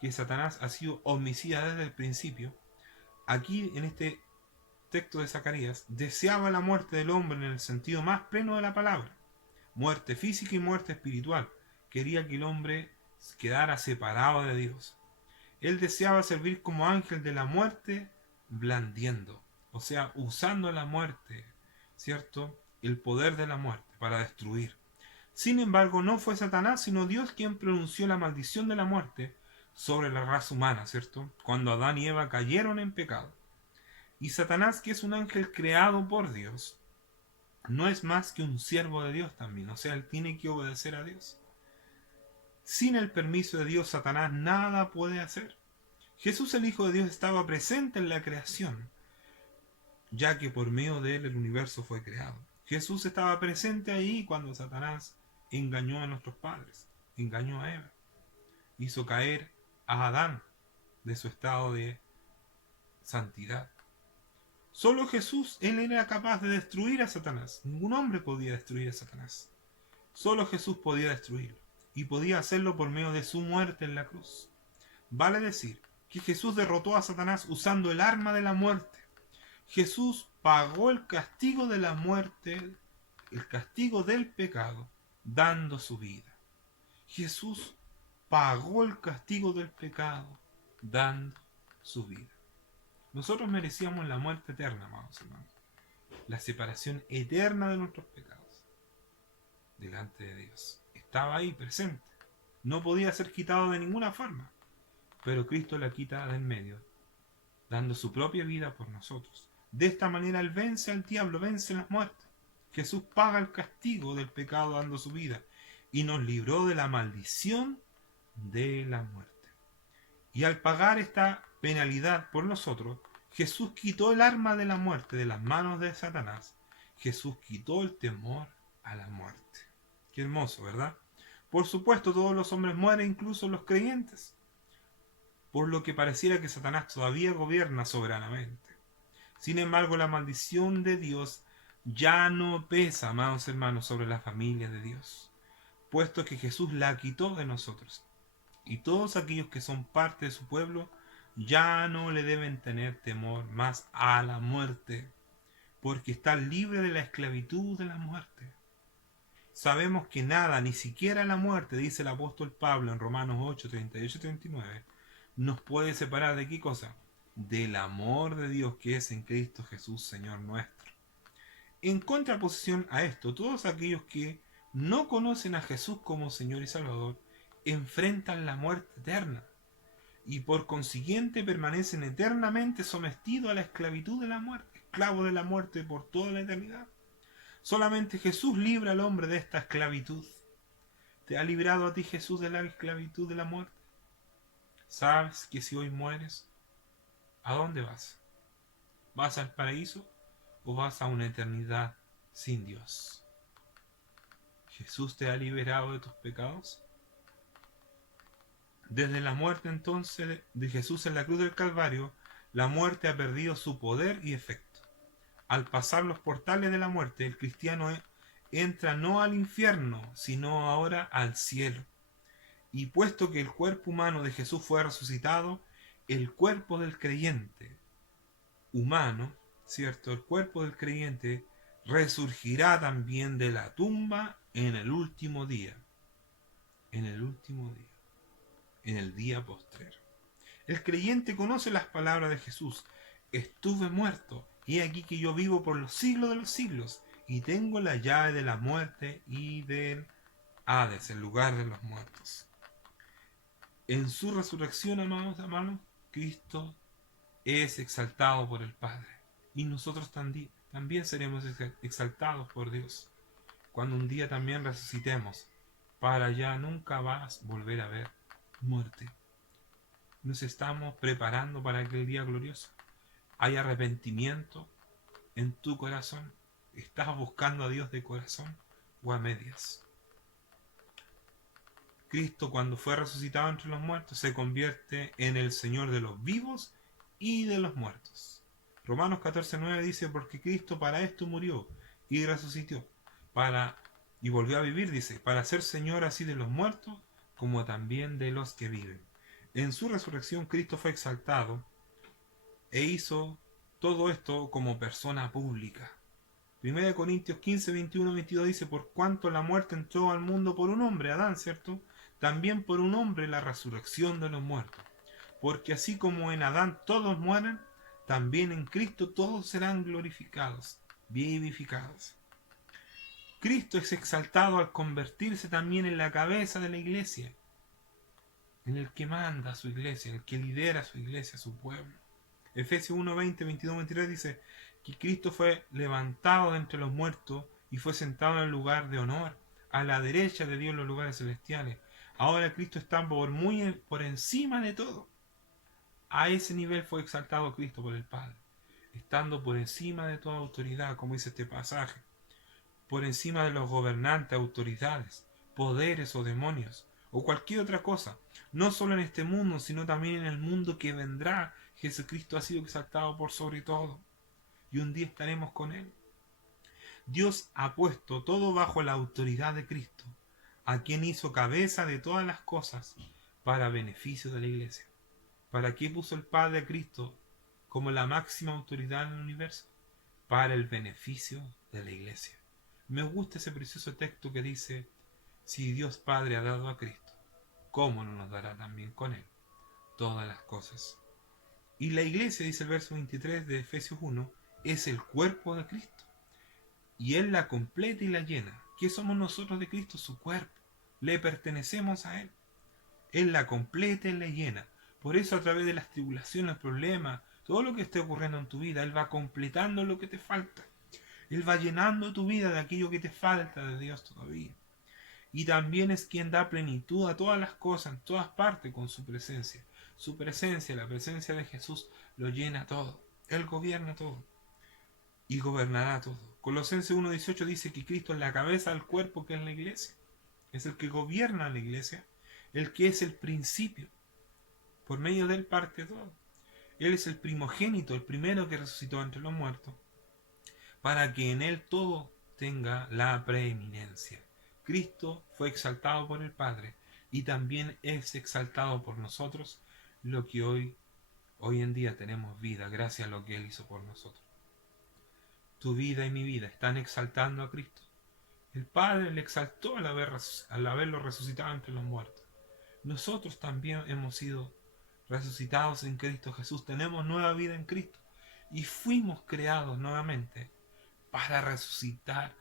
que Satanás ha sido homicida desde el principio, aquí en este texto de Zacarías, deseaba la muerte del hombre en el sentido más pleno de la palabra, muerte física y muerte espiritual. Quería que el hombre quedara separado de Dios. Él deseaba servir como ángel de la muerte, blandiendo, o sea, usando la muerte, ¿cierto?, el poder de la muerte para destruir. Sin embargo, no fue Satanás, sino Dios quien pronunció la maldición de la muerte sobre la raza humana, ¿cierto?, cuando Adán y Eva cayeron en pecado. Y Satanás, que es un ángel creado por Dios, no es más que un siervo de Dios también, o sea, él tiene que obedecer a Dios. Sin el permiso de Dios, Satanás nada puede hacer. Jesús, el Hijo de Dios, estaba presente en la creación, ya que por medio de él el universo fue creado. Jesús estaba presente ahí cuando Satanás engañó a nuestros padres, engañó a Eva, hizo caer a Adán de su estado de santidad. Solo Jesús, él era capaz de destruir a Satanás. Ningún hombre podía destruir a Satanás. Solo Jesús podía destruirlo. Y podía hacerlo por medio de su muerte en la cruz. Vale decir que Jesús derrotó a Satanás usando el arma de la muerte. Jesús pagó el castigo de la muerte, el castigo del pecado, dando su vida. Jesús pagó el castigo del pecado, dando su vida. Nosotros merecíamos la muerte eterna, amados hermanos. La separación eterna de nuestros pecados delante de Dios. Estaba ahí presente. No podía ser quitado de ninguna forma. Pero Cristo la quita de en medio, dando su propia vida por nosotros. De esta manera Él vence al diablo, vence la muerte. Jesús paga el castigo del pecado dando su vida y nos libró de la maldición de la muerte. Y al pagar esta penalidad por nosotros, Jesús quitó el arma de la muerte de las manos de Satanás. Jesús quitó el temor a la muerte. Qué hermoso, ¿verdad? Por supuesto, todos los hombres mueren, incluso los creyentes, por lo que pareciera que Satanás todavía gobierna soberanamente. Sin embargo, la maldición de Dios ya no pesa, amados hermanos, sobre la familia de Dios, puesto que Jesús la quitó de nosotros. Y todos aquellos que son parte de su pueblo ya no le deben tener temor más a la muerte, porque están libres de la esclavitud de la muerte. Sabemos que nada, ni siquiera la muerte, dice el apóstol Pablo en Romanos 8, 38 y 39, nos puede separar de ¿qué cosa? Del amor de Dios que es en Cristo Jesús, Señor nuestro. En contraposición a esto, todos aquellos que no conocen a Jesús como Señor y Salvador enfrentan la muerte eterna. y por consiguiente permanecen eternamente sometidos a la esclavitud de la muerte, esclavos de la muerte por toda la eternidad. Solamente Jesús libra al hombre de esta esclavitud. ¿Te ha librado a ti Jesús de la esclavitud de la muerte? ¿Sabes que si hoy mueres, a dónde vas? ¿Vas al paraíso o vas a una eternidad sin Dios? ¿Jesús te ha liberado de tus pecados? Desde la muerte entonces de Jesús en la cruz del Calvario, la muerte ha perdido su poder y efecto. Al pasar los portales de la muerte, el cristiano entra no al infierno, sino ahora al cielo. Y puesto que el cuerpo humano de Jesús fue resucitado, el cuerpo del creyente humano, ¿cierto? El cuerpo del creyente resurgirá también de la tumba en el último día. En el último día. En el día postrero. El creyente conoce las palabras de Jesús. Estuve muerto, y he aquí que yo vivo por los siglos de los siglos, y tengo la llave de la muerte y del Hades, el lugar de los muertos. En su resurrección, amados hermanos, Cristo es exaltado por el Padre. Y nosotros también seremos exaltados por Dios. Cuando un día también resucitemos, para ya nunca más volver a ver muerte. Nos estamos preparando para aquel día glorioso. ¿Hay arrepentimiento en tu corazón? ¿Estás buscando a Dios de corazón o a medias? Cristo, cuando fue resucitado entre los muertos, se convierte en el Señor de los vivos y de los muertos. Romanos 14:9 dice, porque Cristo para esto murió y resucitó, y volvió a vivir, dice, para ser Señor así de los muertos como también de los que viven. En su resurrección Cristo fue exaltado e hizo todo esto como persona pública. 1 Corintios 15, 21, 22 dice, por cuanto la muerte entró al mundo por un hombre, Adán, ¿cierto? También por un hombre la resurrección de los muertos. Porque así como en Adán todos mueren, también en Cristo todos serán glorificados, vivificados. Cristo es exaltado al convertirse también en la cabeza de la iglesia, en el que manda a su iglesia, en el que lidera a su iglesia, a su pueblo. Efesios 1, 20, 22, 23 dice que Cristo fue levantado de entre los muertos y fue sentado en el lugar de honor, a la derecha de Dios en los lugares celestiales. Ahora Cristo está por encima de todo. A ese nivel fue exaltado Cristo por el Padre, estando por encima de toda autoridad, como dice este pasaje, por encima de los gobernantes, autoridades, poderes o demonios, o cualquier otra cosa, no solo en este mundo, sino también en el mundo que vendrá. Jesucristo ha sido exaltado por sobre todo, y un día estaremos con Él. Dios ha puesto todo bajo la autoridad de Cristo, a quien hizo cabeza de todas las cosas para beneficio de la iglesia. ¿Para qué puso el Padre a Cristo como la máxima autoridad en el universo? Para el beneficio de la iglesia. Me gusta ese precioso texto que dice, si Dios Padre ha dado a Cristo, ¿cómo no nos dará también con Él todas las cosas? Y la iglesia, dice el verso 23 de Efesios 1, es el cuerpo de Cristo. Y Él la completa y la llena. ¿Qué somos nosotros de Cristo? Su cuerpo. Le pertenecemos a Él. Él la completa y la llena. Por eso a través de las tribulaciones, los problemas, todo lo que esté ocurriendo en tu vida, Él va completando lo que te falta. Él va llenando tu vida de aquello que te falta de Dios todavía. Y también es quien da plenitud a todas las cosas, en todas partes, con su presencia. Su presencia, la presencia de Jesús, lo llena todo. Él gobierna todo. Y gobernará todo. Colosenses 1:18 dice que Cristo es la cabeza del cuerpo, que es la iglesia. Es el que gobierna la iglesia. El que es el principio. Por medio de Él parte todo. Él es el primogénito, el primero que resucitó entre los muertos, para que en Él todo tenga la preeminencia. Cristo fue exaltado por el Padre y también es exaltado por nosotros, lo que hoy en día tenemos vida gracias a lo que Él hizo por nosotros. Tu vida y mi vida están exaltando a Cristo. El Padre le exaltó al haberlo resucitado entre los muertos. Nosotros también hemos sido resucitados en Cristo Jesús. Tenemos nueva vida en Cristo y fuimos creados nuevamente para resucitar,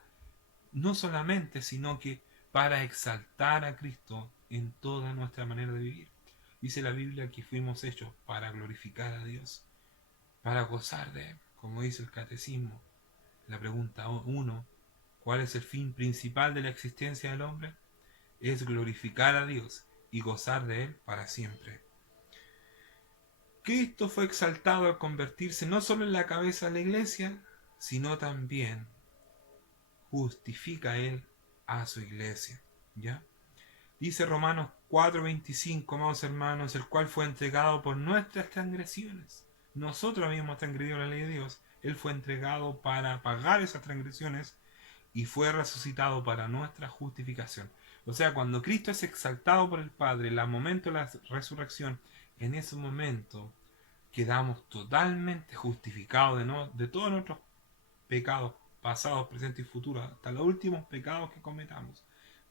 no solamente, sino que para exaltar a Cristo en toda nuestra manera de vivir. Dice la Biblia que fuimos hechos para glorificar a Dios, para gozar de Él, como dice el Catecismo. La pregunta 1, ¿cuál es el fin principal de la existencia del hombre? Es glorificar a Dios y gozar de Él para siempre. Cristo fue exaltado al convertirse no solo en la cabeza de la iglesia, sino también justifica Él a su iglesia. ¿Ya? Dice Romanos 4:25, amados hermanos, el cual fue entregado por nuestras transgresiones. Nosotros habíamos transgredido la ley de Dios. Él fue entregado para pagar esas transgresiones y fue resucitado para nuestra justificación. O sea, cuando Cristo es exaltado por el Padre, en el momento de la resurrección, en ese momento quedamos totalmente justificados de todos nuestros pecados pasados, presentes y futuros, hasta los últimos pecados que cometamos.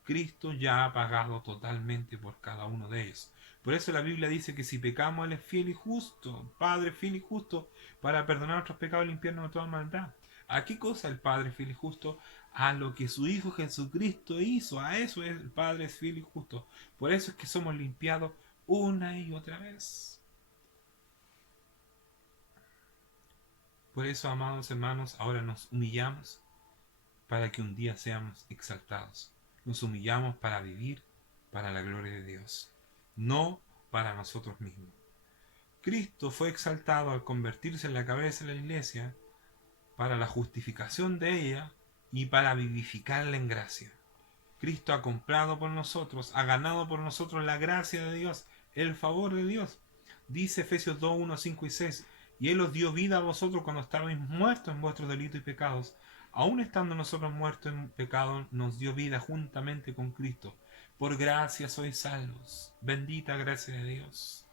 Cristo ya ha pagado totalmente por cada uno de ellos. Por eso la Biblia dice que si pecamos, Él es fiel y justo, Padre fiel y justo, para perdonar nuestros pecados y limpiarnos de toda maldad. ¿A qué cosa el Padre fiel y justo? A lo que su Hijo Jesucristo hizo. A eso es el Padre fiel y justo. Por eso es que somos limpiados una y otra vez. Por eso, amados hermanos, ahora nos humillamos para que un día seamos exaltados. Nos humillamos para vivir para la gloria de Dios, no para nosotros mismos. Cristo fue exaltado al convertirse en la cabeza de la iglesia para la justificación de ella y para vivificarla en gracia. Cristo ha comprado por nosotros, ha ganado por nosotros la gracia de Dios, el favor de Dios. Dice Efesios 2, 1, 5 y 6, y Él os dio vida a vosotros cuando estabais muertos en vuestros delitos y pecados. Aun estando nosotros muertos en pecado, nos dio vida juntamente con Cristo. Por gracia sois salvos. Bendita gracia de Dios,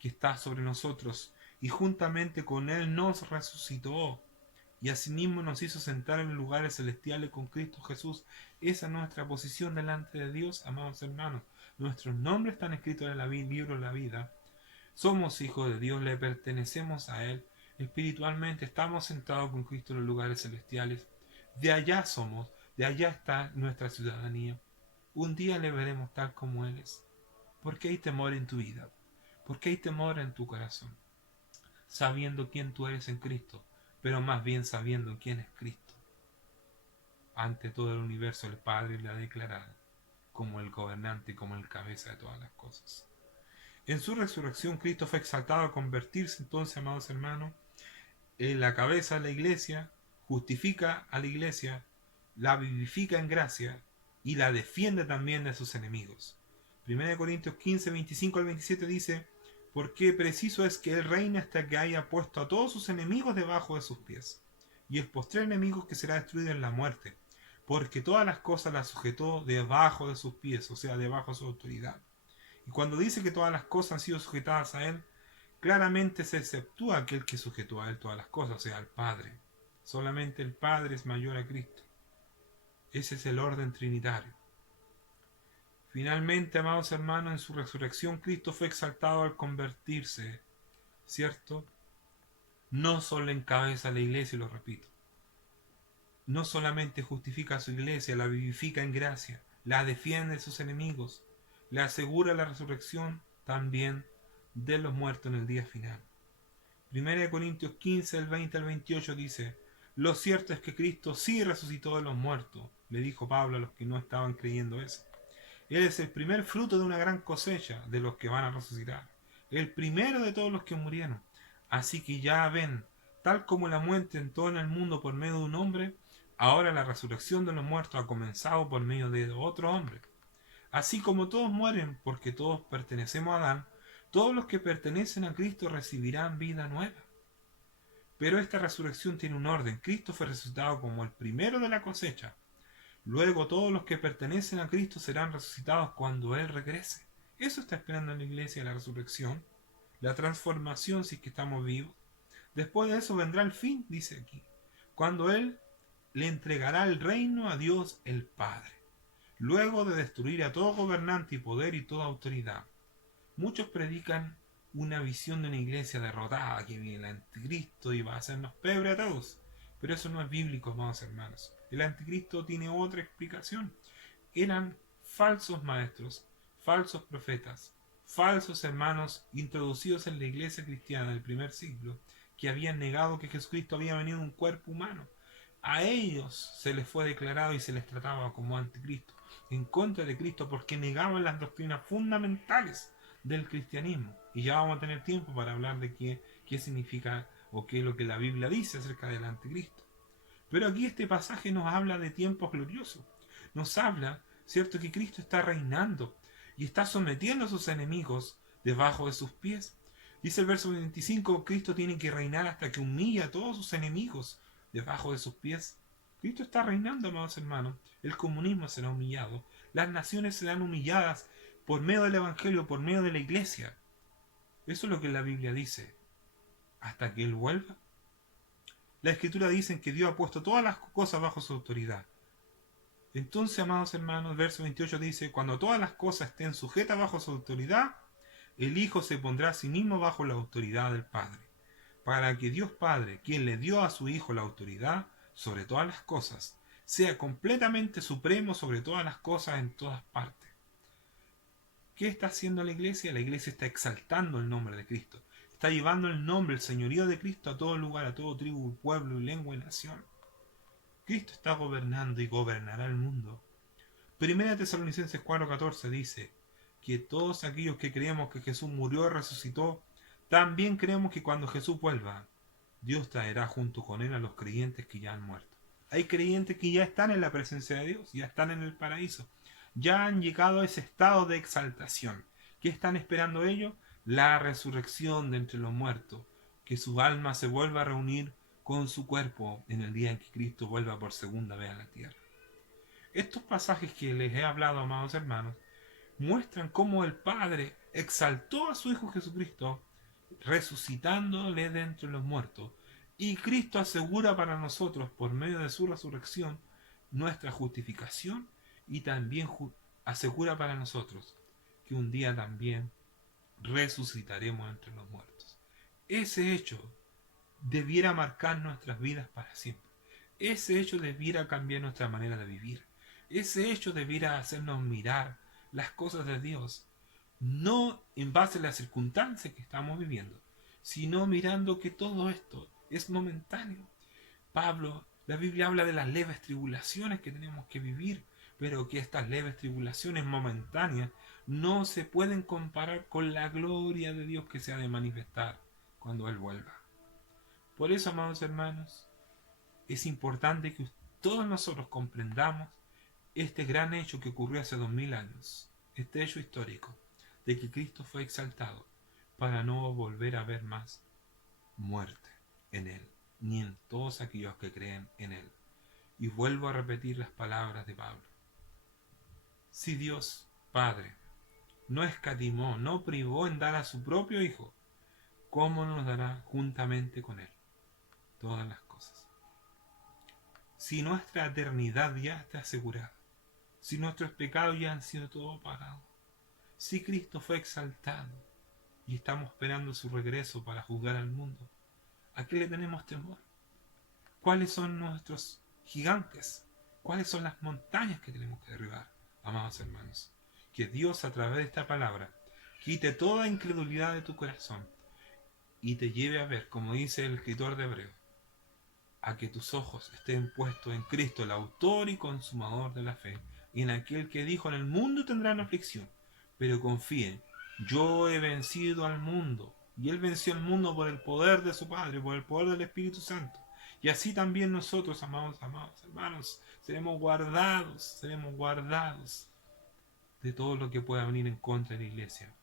que está sobre nosotros, y juntamente con Él nos resucitó, y asimismo nos hizo sentar en lugares celestiales con Cristo Jesús. Esa es nuestra posición delante de Dios, amados hermanos. Nuestros nombres están escritos en el libro de la vida. Somos hijos de Dios, le pertenecemos a Él. Espiritualmente estamos sentados con Cristo en los lugares celestiales. De allá somos, de allá está nuestra ciudadanía. Un día le veremos tal como Él es. ¿Por qué hay temor en tu vida? ¿Por qué hay temor en tu corazón? Sabiendo quién tú eres en Cristo, pero más bien sabiendo quién es Cristo. Ante todo el universo el Padre le ha declarado como el gobernante y como el cabeza de todas las cosas. En su resurrección Cristo fue exaltado a convertirse entonces, amados hermanos, en la cabeza de la iglesia, justifica a la iglesia, la vivifica en gracia y la defiende también de sus enemigos. 1 Corintios 15, 25 al 27 dice, porque preciso es que Él reine hasta que haya puesto a todos sus enemigos debajo de sus pies. Y el postrer enemigo que será destruido en la muerte, porque todas las cosas las sujetó debajo de sus pies, o sea, debajo de su autoridad. Y cuando dice que todas las cosas han sido sujetadas a Él, claramente se exceptúa aquel que sujetó a Él todas las cosas, o sea, al Padre. Solamente el Padre es mayor a Cristo. Ese es el orden trinitario. Finalmente, amados hermanos, en su resurrección Cristo fue exaltado al convertirse, ¿cierto? No solo encabeza la iglesia, y lo repito. No solamente justifica a su iglesia, la vivifica en gracia, la defiende de sus enemigos, le asegura la resurrección también de los muertos en el día final. 1 Corintios 15, el 20 al 28 dice, lo cierto es que Cristo sí resucitó de los muertos, le dijo Pablo a los que no estaban creyendo eso. Él es el primer fruto de una gran cosecha de los que van a resucitar, el primero de todos los que murieron. Así que ya ven, tal como la muerte entró en el mundo por medio de un hombre, ahora la resurrección de los muertos ha comenzado por medio de otro hombre. Así como todos mueren porque todos pertenecemos a Adán, todos los que pertenecen a Cristo recibirán vida nueva. Pero esta resurrección tiene un orden. Cristo fue resucitado como el primero de la cosecha. Luego todos los que pertenecen a Cristo serán resucitados cuando Él regrese. Eso está esperando en la iglesia, la resurrección, la transformación si es que estamos vivos. Después de eso vendrá el fin, dice aquí, cuando Él le entregará el reino a Dios el Padre, luego de destruir a todo gobernante y poder y toda autoridad. Muchos predican una visión de una iglesia derrotada, que viene el anticristo y va a hacernos pebre a todos. Pero eso no es bíblico, amados hermanos. El anticristo tiene otra explicación. Eran falsos maestros, falsos profetas, falsos hermanos introducidos en la iglesia cristiana del primer siglo, que habían negado que Jesucristo había venido en un cuerpo humano. A ellos se les fue declarado y se les trataba como anticristo, en contra de Cristo, porque negaban las doctrinas fundamentales del cristianismo. Y ya vamos a tener tiempo para hablar de qué significa o qué es lo que la Biblia dice acerca del anticristo. Pero aquí este pasaje nos habla de tiempos gloriosos. Nos habla, ¿cierto?, que Cristo está reinando y está sometiendo a sus enemigos debajo de sus pies. Dice el verso 25, Cristo tiene que reinar hasta que humille a todos sus enemigos debajo de sus pies. Cristo está reinando, amados hermanos. El comunismo será humillado. Las naciones serán humilladas por medio del Evangelio, por medio de la iglesia. Eso es lo que la Biblia dice. Hasta que Él vuelva. La Escritura dice que Dios ha puesto todas las cosas bajo su autoridad. Entonces, amados hermanos, verso 28 dice, cuando todas las cosas estén sujetas bajo su autoridad, el Hijo se pondrá a sí mismo bajo la autoridad del Padre, para que Dios Padre, quien le dio a su Hijo la autoridad sobre todas las cosas, sea completamente supremo sobre todas las cosas en todas partes. ¿Qué está haciendo la iglesia? La iglesia está exaltando el nombre de Cristo. Está llevando el nombre, el señorío de Cristo a todo lugar, a todo tribu, pueblo, lengua y nación. Cristo está gobernando y gobernará el mundo. Primera Tesalonicenses 4:14 dice que todos aquellos que creemos que Jesús murió y resucitó, también creemos que cuando Jesús vuelva, Dios traerá junto con él a los creyentes que ya han muerto. Hay creyentes que ya están en la presencia de Dios, ya están en el paraíso, ya han llegado a ese estado de exaltación. ¿Qué están esperando ellos? La resurrección de entre los muertos, que su alma se vuelva a reunir con su cuerpo en el día en que Cristo vuelva por segunda vez a la tierra. Estos pasajes que les he hablado, amados hermanos, muestran cómo el Padre exaltó a su Hijo Jesucristo, resucitándole de entre los muertos, y Cristo asegura para nosotros, por medio de su resurrección, nuestra justificación, y también asegura para nosotros que un día también resucitaremos entre los muertos. Ese hecho debiera marcar nuestras vidas para siempre. Ese hecho debiera cambiar nuestra manera de vivir. Ese hecho debiera hacernos mirar las cosas de Dios, no en base a las circunstancias que estamos viviendo, sino mirando que todo esto es momentáneo. La Biblia habla de las leves tribulaciones que tenemos que vivir, pero que estas leves tribulaciones momentáneas no se pueden comparar con la gloria de Dios que se ha de manifestar cuando Él vuelva. Por eso, amados hermanos, es importante que todos nosotros comprendamos este gran hecho que ocurrió hace 2000 años, este hecho histórico, de que Cristo fue exaltado para no volver a ver más muerte en Él, ni en todos aquellos que creen en Él. Y vuelvo a repetir las palabras de Pablo. Si Dios, Padre, no escatimó, no privó en dar a su propio Hijo, ¿cómo nos dará juntamente con Él todas las cosas? Si nuestra eternidad ya está asegurada, si nuestros pecados ya han sido todos pagados, si Cristo fue exaltado y estamos esperando su regreso para juzgar al mundo, ¿a qué le tenemos temor? ¿Cuáles son nuestros gigantes? ¿Cuáles son las montañas que tenemos que derribar? Amados hermanos, que Dios a través de esta palabra quite toda incredulidad de tu corazón y te lleve a ver, como dice el escritor de Hebreos, a que tus ojos estén puestos en Cristo, el autor y consumador de la fe, y en aquel que dijo: en el mundo tendrán aflicción, pero confíen, yo he vencido al mundo. Y Él venció al mundo por el poder de su Padre, por el poder del Espíritu Santo. Y así también nosotros, amados hermanos, seremos guardados de todo lo que pueda venir en contra de la iglesia.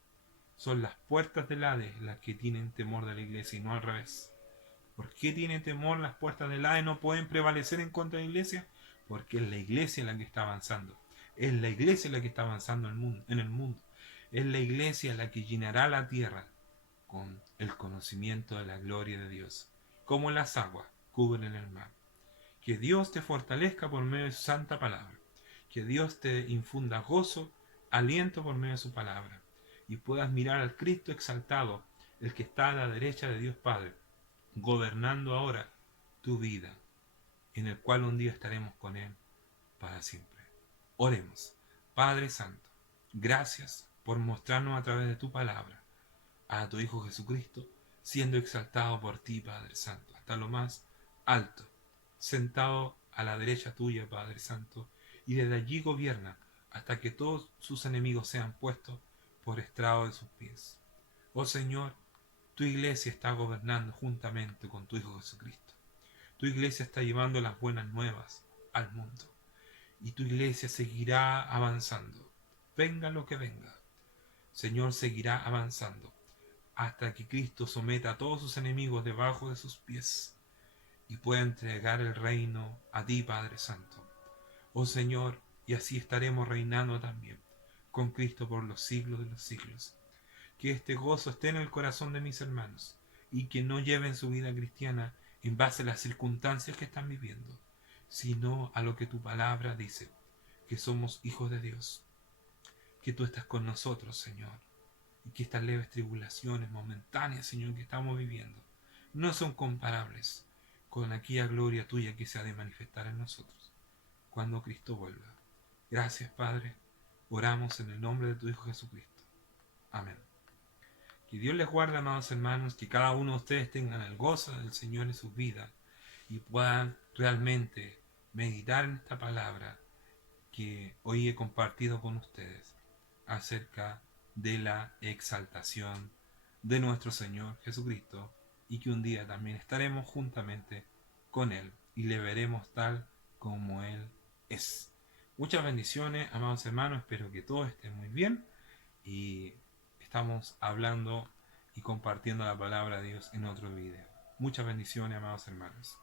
Son las puertas del Hades las que tienen temor de la iglesia y no al revés. ¿Por qué tienen temor las puertas del Hades? ¿No pueden prevalecer en contra de la iglesia? Porque es la iglesia la que está avanzando. Es la iglesia la que está avanzando en el mundo. Es la iglesia la que llenará la tierra con el conocimiento de la gloria de Dios, como las aguas cubren el mar. Que Dios te fortalezca por medio de su santa palabra. Que Dios te infunda gozo, aliento por medio de su palabra. Y puedas mirar al Cristo exaltado, el que está a la derecha de Dios Padre, gobernando ahora tu vida, en el cual un día estaremos con Él para siempre. Oremos. Padre Santo, gracias por mostrarnos a través de tu palabra a tu Hijo Jesucristo, siendo exaltado por ti, Padre Santo, hasta lo más alto, sentado a la derecha tuya, Padre Santo, y desde allí gobierna hasta que todos sus enemigos sean puestos por estrado de sus pies. Oh Señor, tu iglesia está gobernando juntamente con tu Hijo Jesucristo. Tu iglesia está llevando las buenas nuevas al mundo. Y tu iglesia seguirá avanzando. Venga lo que venga. Señor, seguirá avanzando hasta que Cristo someta a todos sus enemigos debajo de sus pies y pueda entregar el reino a ti, Padre Santo. Oh Señor, y así estaremos reinando también con Cristo por los siglos de los siglos. Que este gozo esté en el corazón de mis hermanos y que no lleven su vida cristiana en base a las circunstancias que están viviendo, sino a lo que tu palabra dice, que somos hijos de Dios, que tú estás con nosotros, Señor, y que estas leves tribulaciones momentáneas, Señor, que estamos viviendo, no son comparables con aquella gloria tuya que se ha de manifestar en nosotros cuando Cristo vuelva. Gracias, Padre. Oramos en el nombre de tu Hijo Jesucristo. Amén. Que Dios les guarde, amados hermanos, que cada uno de ustedes tengan el gozo del Señor en sus vidas y puedan realmente meditar en esta palabra que hoy he compartido con ustedes acerca de la exaltación de nuestro Señor Jesucristo, y que un día también estaremos juntamente con Él y le veremos tal como Él es. Muchas bendiciones, amados hermanos, espero que todo esté muy bien y estamos hablando y compartiendo la palabra de Dios en otro video. Muchas bendiciones, amados hermanos.